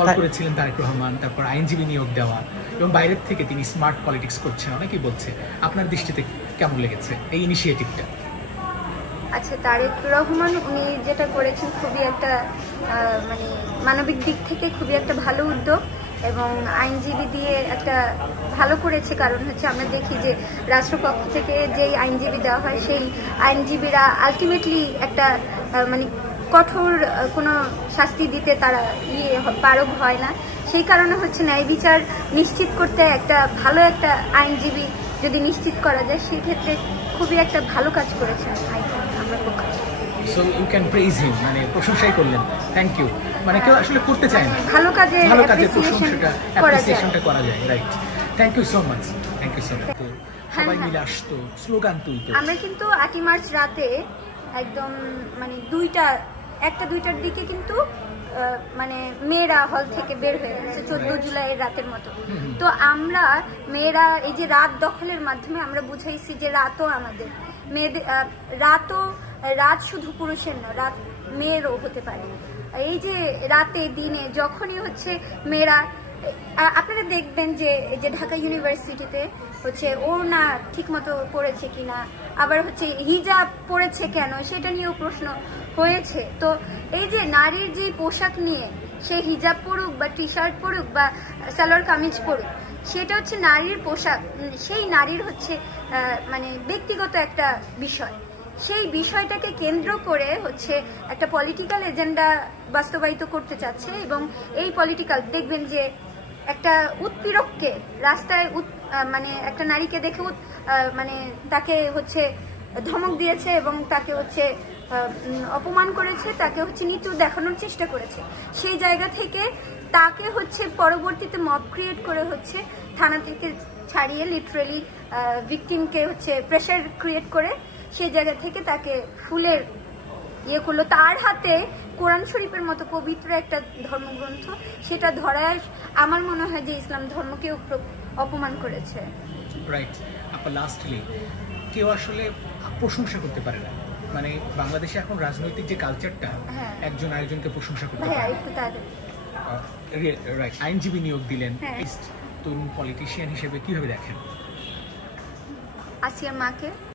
Call করেছিলেন তারেক রহমান, তারপর আইনজীবী নিয়োগ দেওয়া এবং বাইরের থেকে তিনি স্মার্ট পলিটিক্স করছেন অনেকেই বলছে। আপনার দৃষ্টিতে কেমন লেগেছে এই ইনিশিয়েটিভটা? আচ্ছা, তারেক রহমান উনি যেটা করেছেন খুবই একটা মানে মানবিক দিক থেকে খুবই একটা ভালো উদ্যোগ এবং আইনজীবী দিয়ে একটা ভালো করেছে। কারণ হচ্ছে আমরা দেখি যে রাষ্ট্রপক্ষ থেকে যেই আইনজীবী দেওয়া হয় সেই আইনজীবীরা আলটিমেটলি একটা মানে কঠোর কোনো শাস্তি দিতে তারা পারক হয় না। সেই কারণে হচ্ছে ন্যায় বিচার নিশ্চিত করতে একটা ভালো একটা আইনজীবী যদি নিশ্চিত করা যায় সেক্ষেত্রে খুবই একটা ভালো কাজ করেছেন আমরা পক্ষে। So you can praise him, মানে প্রশংসাই করলেন। Thank you. মানে কেউ আসলে করতে চায় না, ভালো কাজে প্রশংসাটা অ্যাপ্রিসিয়েশনটা করা যায়। Right, thank you so much. Thank you so much. সবাই মিলে আসতো, স্লোগান তুলতো। আমরা কিন্তু 8 মার্চ রাতে একদম মানে 1টা-2টার দিকে কিন্তু মানে মেয়েরা হল থেকে বের হয়ে গেছে 14 জুলাইয়ের রাতের মতো। তো আমরা মেয়েরা এই যে রাত দখলের মাধ্যমে আমরা বুঝাইছি যে রাতও আমাদের, মেয়েদের রাত শুধু পুরুষের না, রাত মেয়েরও হতে পারে। এই যে রাতে দিনে যখনই হচ্ছে মেয়েরা, আপনারা দেখবেন যে ঢাকা ইউনিভার্সিটিতে হচ্ছে ওড়না ঠিক মতো পড়েছে কিনা, আবার হচ্ছে হিজাব পড়েছে কেন সেটা নিয়েও প্রশ্ন হয়েছে। তো এই যে নারীর যে পোশাক নিয়ে, সে হিজাব পড়ুক বা টি শার্ট পড়ুক বা সালোয়ার কামিজ পড়ুক, সেটা হচ্ছে নারীর পোশাক, সেই নারীর হচ্ছে মানে ব্যক্তিগত একটা বিষয়। সেই বিষয়টাকে কেন্দ্র করে হচ্ছে একটা পলিটিক্যাল এজেন্ডা বাস্তবায়িত করতে চাচ্ছে এবং এই পলিটিক্যাল দেখবেন যে একটা উৎপীড়ককে রাস্তায় মানে একটা নারীকে দেখে মানে তাকে হচ্ছে ধমক দিয়েছে এবং তাকে হচ্ছে অপমান করেছে, তাকে হচ্ছে নিচু দেখানোর চেষ্টা করেছে। সেই জায়গা থেকে তাকে হচ্ছে পরবর্তীতে মব ক্রিয়েট করে হচ্ছে থানা থেকে ছাড়িয়ে লিটারেলি ভিকটিমকে হচ্ছে প্রেশার ক্রিয়েট করে সেই জায়গা থেকে তাকে ফুলের করলো। তার হাতে কোরআন শরীফের মতো পবিত্র একটা ধর্মগ্রন্থ, সেটা ধরায় আমার মনে হয় যে ইসলাম ধর্মকেও অপমান করেছে। রাইট। আপনার লাস্টলি কেউ আসলে প্রশংসা করতে পারে না, মানে বাংলাদেশে এখন রাজনৈতিক যে কালচারটা, একজন আরেকজনকে প্রশংসা করতে পারে। রাইট, আইনজীবী নিয়োগ দিলেন, তরুণ পলিটিশিয়ান হিসেবে কিভাবে দেখেন আসিয়ার মাকে?